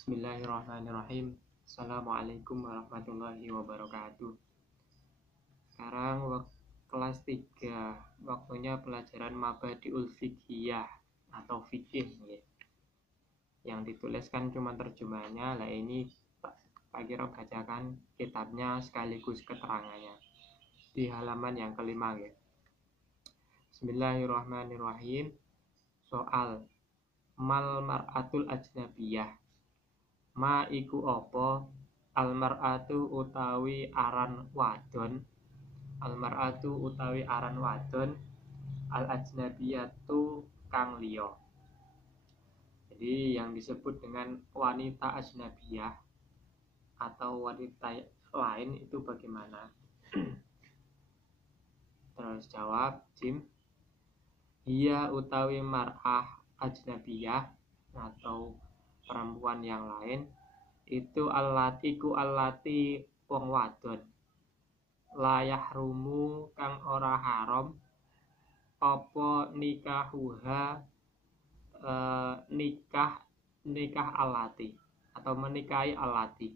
Bismillahirrahmanirrahim. Assalamualaikum warahmatullahi wabarakatuh. Sekarang kelas 3, waktunya pelajaran Mabadiul Fiqhiyah atau fikih ya. Yang dituliskan cuma terjemahannya. Lah ini Pak Kira bacakan kitabnya sekaligus keterangannya di halaman yang kelima ya. Bismillahirrahmanirrahim. Soal mal mar'atul ajnabiyah. Ma iku apa almar'atu utawi aran wadon, almar'atu utawi aran wadon, al ajnabiyatu kang liya. Jadi yang disebut dengan wanita ajnabiyah atau wanita lain itu bagaimana? Terus jawab Jim. Ia utawi mar'ah ajnabiyah atau perempuan yang lain itu allati wong wadon layah rumu kang ora haram apa nikahuha nikah alati atau menikahi alati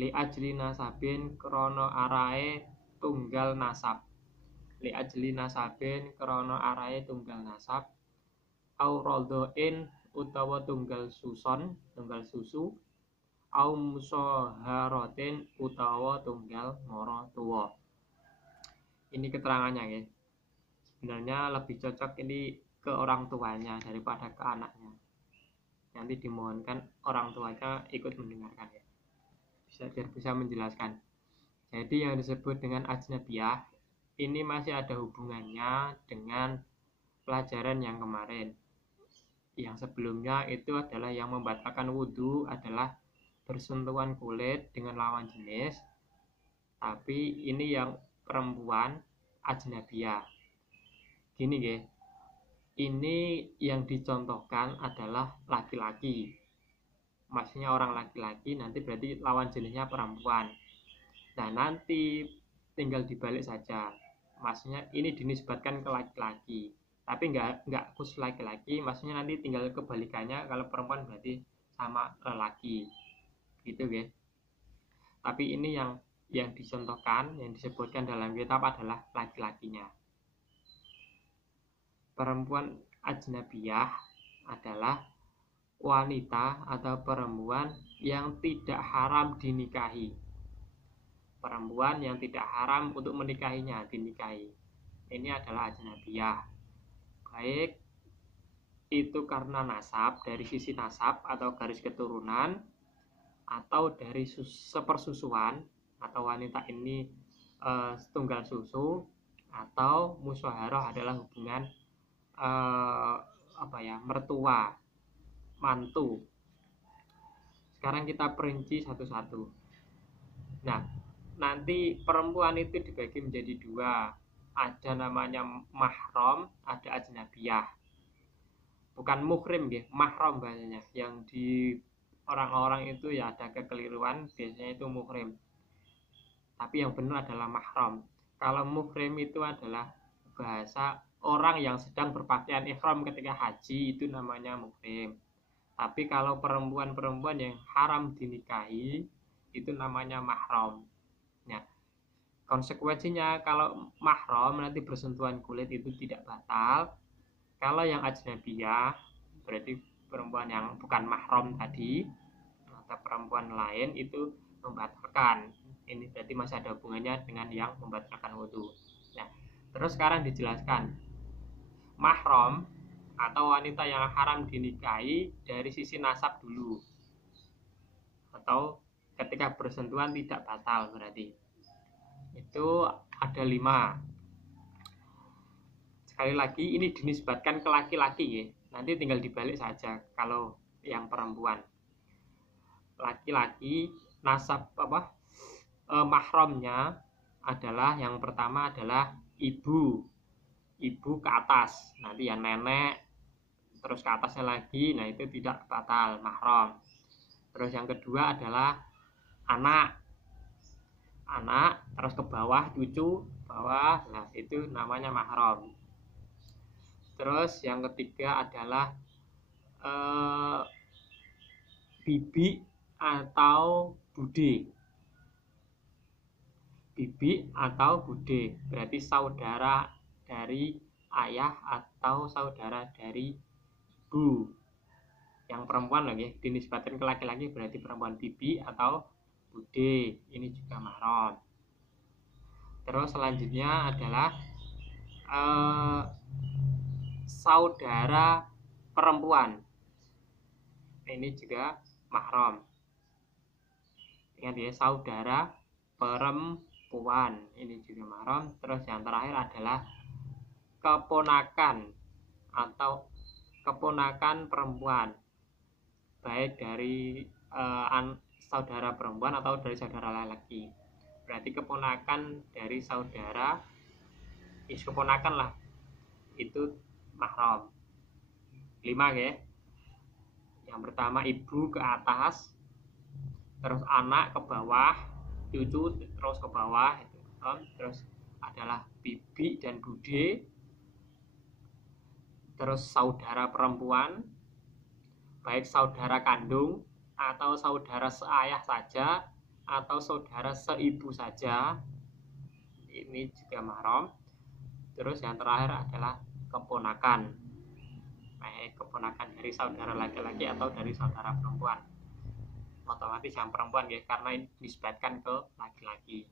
li ajli nasabin krono arae tunggal nasab li ajli nasabin krono arae tunggal nasab au rodoin utawa tunggal susu au musoharatin utawa tunggal mara tuwa. Ini keterangannya ya. Sebenarnya lebih cocok ini ke orang tuanya daripada ke anaknya. Nanti dimohonkan orang tuanya ikut mendengarkan ya. Biar bisa menjelaskan. Jadi yang disebut dengan ajnabiyah ini masih ada hubungannya dengan pelajaran yang kemarin. Yang sebelumnya itu adalah yang membatalkan wudhu adalah bersentuhan kulit dengan lawan jenis. Tapi ini yang perempuan ajnabiyah. Gini guys, ini yang dicontohkan adalah laki-laki. Maksudnya orang laki-laki, nanti berarti lawan jenisnya perempuan. Nah nanti tinggal dibalik saja. Maksudnya ini dinisbatkan ke laki-laki. Tapi nggak khusus laki-laki, maksudnya nanti tinggal kebalikannya. Kalau perempuan berarti sama lelaki gitu guys. Tapi ini yang dicontohkan, yang disebutkan dalam kitab adalah laki-lakinya. Perempuan ajnabiyah adalah wanita atau perempuan yang tidak haram dinikahi. Perempuan yang tidak haram untuk menikahinya dinikahi. Ini adalah ajnabiyah. Baik itu karena nasab, dari sisi nasab atau garis keturunan, atau dari sepersusuan atau wanita ini tunggal susu, atau musyawarah adalah hubungan mertua, mantu. Sekarang kita perinci satu-satu. Nah, nanti perempuan itu dibagi menjadi dua. Ada namanya mahram, ada ajnabiyah. Bukan muhrim ya, mahram bahasanya. Yang di orang-orang itu ya ada kekeliruan, biasanya itu muhrim. Tapi yang benar adalah mahram. Kalau muhrim itu adalah bahasa orang yang sedang berpakaian ihram ketika haji, itu namanya muhrim. Tapi kalau perempuan-perempuan yang haram dinikahi, itu namanya mahram. Nah, konsekuensinya kalau mahram nanti bersentuhan kulit itu tidak batal. Kalau yang ajnabiyah berarti perempuan yang bukan mahram tadi atau perempuan lain itu membatalkan. Ini berarti masih ada hubungannya dengan yang membatalkan wudhu. Nah, terus sekarang dijelaskan mahram atau wanita yang haram dinikahi dari sisi nasab dulu, atau ketika bersentuhan tidak batal berarti. Itu ada 5. Sekali lagi ini dinisbatkan ke laki-laki ya. Nanti tinggal dibalik saja kalau yang perempuan. Laki-laki nasab mahramnya adalah yang pertama adalah ibu ke atas, nanti yang nenek terus ke atasnya lagi, nah itu tidak batal mahram. Terus yang kedua adalah anak terus ke bawah cucu bawah, nah itu namanya mahram. Terus yang ketiga adalah bibi atau bude. Bibi atau bude berarti saudara dari ayah atau saudara dari ibu. Yang perempuan lagi dinisbatkan ke laki-laki berarti perempuan, bibi atau bude. Ini juga mahram. Terus selanjutnya adalah saudara perempuan. Ini juga mahram. Ingat ya, saudara perempuan ini juga mahram. Terus yang terakhir adalah keponakan atau keponakan perempuan, baik dari saudara perempuan atau dari saudara laki-laki. Berarti keponakan dari saudara, keponakan lah, itu mahram. 5 ya. Yang pertama ibu ke atas, terus anak ke bawah, cucu terus ke bawah, itu. Terus adalah bibi dan bude, terus saudara perempuan, baik saudara kandung atau saudara seayah saja atau saudara seibu saja, ini juga mahram. Terus yang terakhir adalah keponakan, baik keponakan dari saudara laki-laki atau dari saudara perempuan. Otomatis yang perempuan ya, karena ini disebutkan ke laki-laki.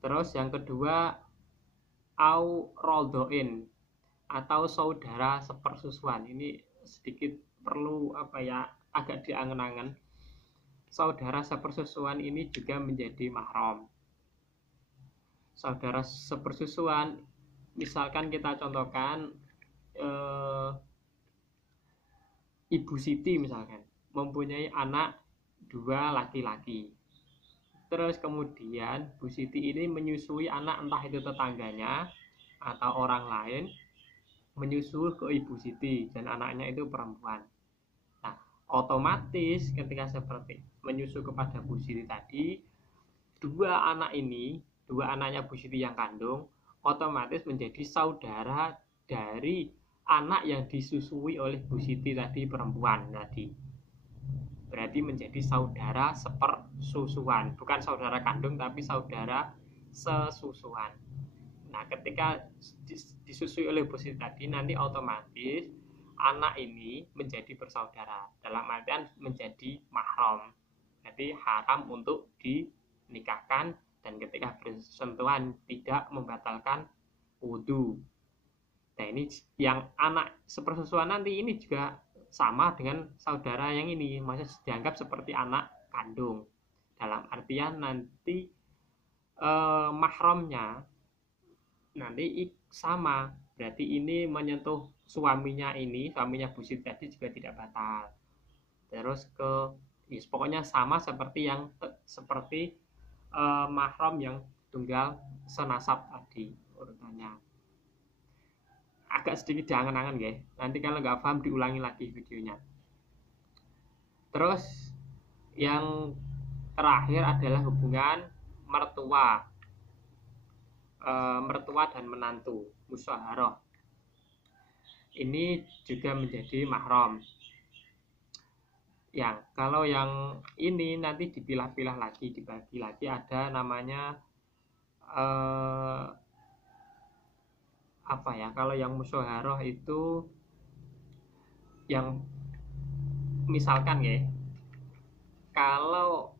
Terus yang kedua au rodoin atau saudara sepersusuan. Ini sedikit perlu agak diangen-angen. Saudara sepersusuan ini juga menjadi mahram. Saudara sepersusuan, misalkan kita contohkan Ibu Siti misalkan mempunyai anak 2 laki-laki. Terus kemudian Bu Siti ini menyusui anak, entah itu tetangganya atau orang lain, menyusul ke Ibu Siti dan anaknya itu perempuan. Nah, otomatis ketika seperti menyusul kepada Bu Siti tadi, 2 anak ini, 2 anaknya Bu Siti yang kandung, otomatis menjadi saudara dari anak yang disusui oleh Bu Siti tadi, perempuan tadi. Berarti menjadi saudara sepersusuan, bukan saudara kandung tapi saudara sesusuan. Nah, ketika disusui oleh Bu Siti tadi, nanti otomatis anak ini menjadi bersaudara, dalam artian menjadi mahram. Jadi haram untuk dinikahkan, dan ketika bersentuhan tidak membatalkan wudu. Nah, ini yang anak sepersusuan nanti ini juga sama dengan saudara yang ini, masih dianggap seperti anak kandung. Dalam artian nanti mahramnya nanti sama, berarti ini menyentuh suaminya ini, suaminya Bu Siti tadi juga tidak batal. Terus pokoknya sama seperti yang mahram yang tunggal senasab tadi urutannya. Agak sedikit diangan-angan ya, nanti kalau nggak paham diulangi lagi videonya. Terus yang terakhir adalah hubungan mertua dan menantu, musyawarah. Ini juga menjadi mahram. Kalau yang ini nanti dipilah-pilah lagi, dibagi lagi, ada namanya kalau yang musyawarah itu yang misalkan ya, kalau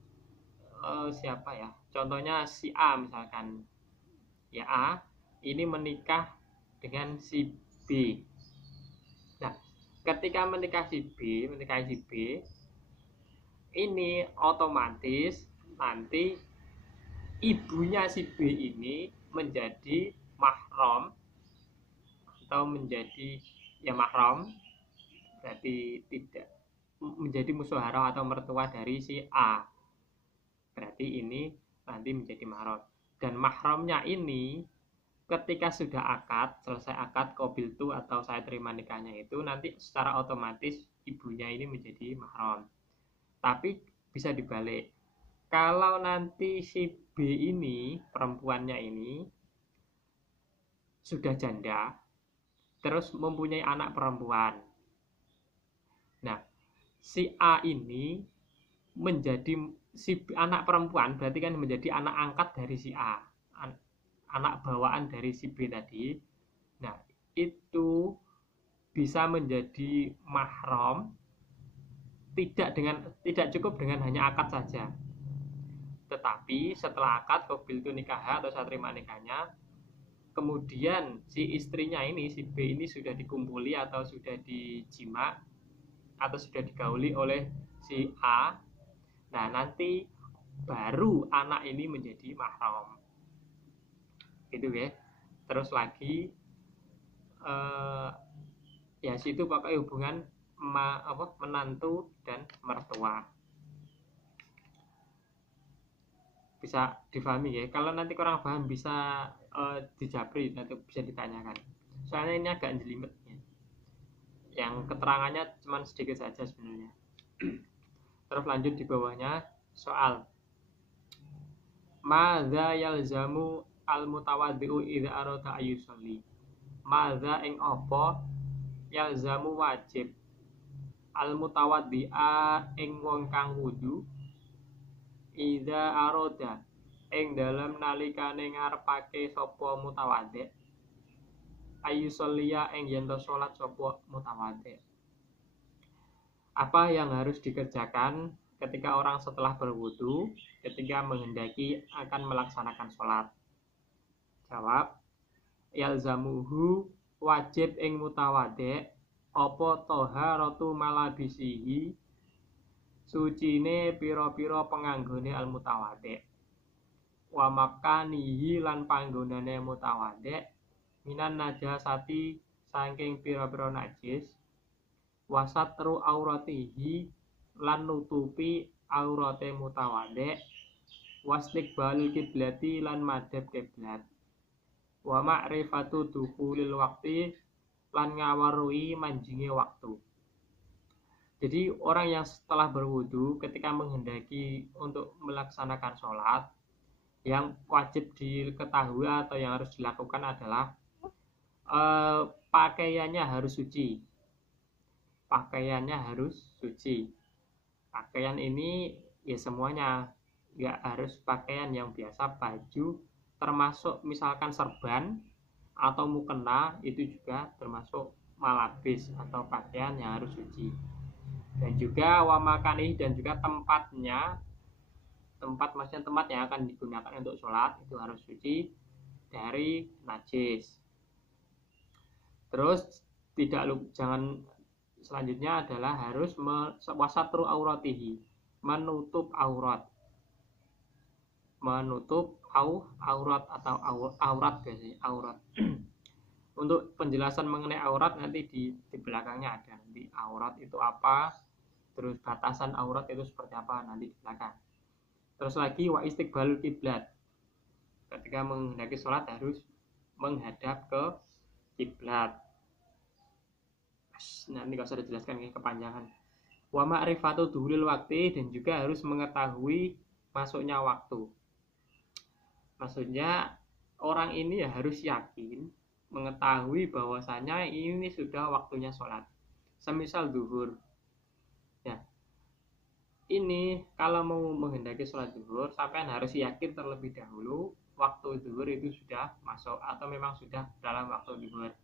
contohnya si A misalkan ya, A ini menikah dengan si B. Nah, ketika menikahi si B ini otomatis nanti ibunya si B ini menjadi mahram atau menjadi mahram, berarti tidak menjadi musyawarah atau mertua dari si A. Berarti ini nanti menjadi mahram. Dan mahramnya ini ketika sudah akad, selesai akad qabiltu atau saya terima nikahnya itu, nanti secara otomatis ibunya ini menjadi mahram. Tapi bisa dibalik. Kalau nanti si B ini, perempuannya ini sudah janda, terus mempunyai anak perempuan. Nah, si A ini menjadi si anak perempuan, berarti kan menjadi anak angkat dari si A, anak bawaan dari si B tadi. Nah, itu bisa menjadi mahram tidak cukup dengan hanya akad saja. Tetapi setelah akad qabiltu nikah atau saya terima nikahnya, kemudian si istrinya ini, si B ini sudah dikumpuli atau sudah dijima atau sudah digauli oleh si A. Nah, nanti baru anak ini menjadi mahram. Gitu ya. Terus lagi ya situ pakai hubungan menantu dan mertua. Bisa difahami ya. Kalau nanti kurang paham bisa dijabri atau bisa ditanyakan. Soalnya ini agak jelimet ya. Yang keterangannya cuma sedikit saja sebenarnya. Terus lanjut di bawahnya soal madza yalzamu al-mutawaddi'u idza arada ayyusalli. Madza ing apa yalzamu wajib al-mutawaddi'a ing wong kang wudu idza arada ing dalam nalikane ngarepake sapa mutawaddi ayyusalliya ing yen to salat sapa mutawaddi. Apa yang harus dikerjakan ketika orang setelah berwudu ketika menghendaki akan melaksanakan sholat? Jawab, yalzamuhu wajib ing mutawaddi apa thaharatu malabisihi sucine pira-pira penganggone al mutawaddi wa makanihi lan panggonane mutawaddi minan najasati saking pira-pira najis wasatru auratihi lan nutupi aurate mutawaddi wastiqbalul kiblati lan madhab kiblat wa ma'rifatu dukhulil waqti lan ngawaruhi manjinge waktu. Jadi orang yang setelah berwudu ketika menghendaki untuk melaksanakan sholat, yang wajib diketahui atau yang harus dilakukan adalah pakaiannya harus suci. Pakaiannya harus suci. Pakaian ini ya semuanya, nggak harus pakaian yang biasa, baju, termasuk misalkan serban atau mukena itu juga termasuk malabis atau pakaian yang harus suci. Dan juga wamakani dan juga tempatnya, maksudnya tempat yang akan digunakan untuk sholat itu harus suci dari najis. Terus jangan selanjutnya adalah harus wasatru auratihi, menutup aurat. Aurat atau aurat biasanya aurat. Untuk penjelasan mengenai aurat nanti di belakangnya ada, nanti aurat itu apa, terus batasan aurat itu seperti apa nanti di belakang. Terus lagi wa istiqbalul kiblat, ketika menghendaki sholat harus menghadap ke kiblat. Nanti gak usah dijelaskan kepanjangan. Wa ma'rifatu duhulil waktu, dan juga harus mengetahui masuknya waktu. Maksudnya orang ini ya harus yakin mengetahui bahwasanya ini sudah waktunya sholat. Semisal zuhur, ya ini kalau mau menghendaki sholat zuhur, sampai harus yakin terlebih dahulu waktu zuhur itu sudah masuk atau memang sudah dalam waktu zuhur.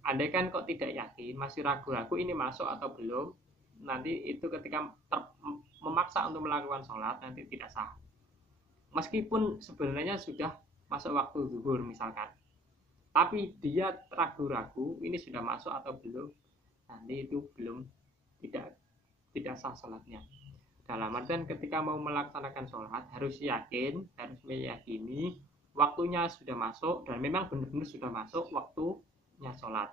Andai kan kok tidak yakin, masih ragu-ragu ini masuk atau belum, nanti itu ketika memaksa untuk melakukan sholat nanti tidak sah. Meskipun sebenarnya sudah masuk waktu zuhur misalkan, tapi dia ragu-ragu ini sudah masuk atau belum, nanti itu belum tidak sah sholatnya. Dalam artian ketika mau melaksanakan sholat harus yakin, harus meyakini waktunya sudah masuk dan memang benar-benar sudah masuk waktunya sholat.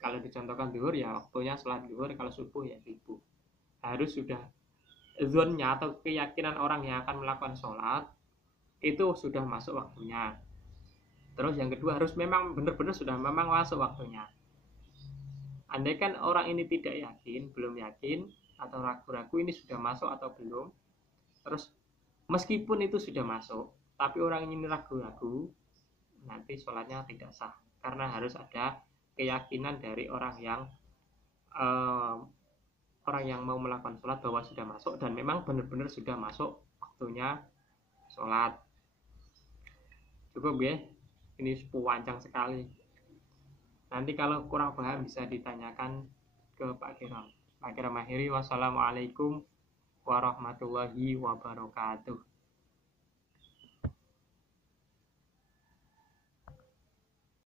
Kalau dicontohkan zuhur ya waktunya sholat zuhur, kalau subuh ya subuh. Harus sudah zonnya atau keyakinan orang yang akan melakukan sholat itu sudah masuk waktunya. Terus yang kedua harus memang benar-benar sudah memang masuk waktunya. Andai kan orang ini tidak yakin, belum yakin atau ragu-ragu ini sudah masuk atau belum, terus meskipun itu sudah masuk tapi orang ini ragu-ragu, nanti sholatnya tidak sah karena harus ada keyakinan dari orang yang orang yang mau melakukan sholat bahwa sudah masuk dan memang benar-benar sudah masuk waktunya sholat. Cukup ya, ini panjang sekali. Nanti kalau kurang paham bisa ditanyakan ke Pak Kiram. Pak Kiram akhiri, wassalamualaikum warahmatullahi wabarakatuh.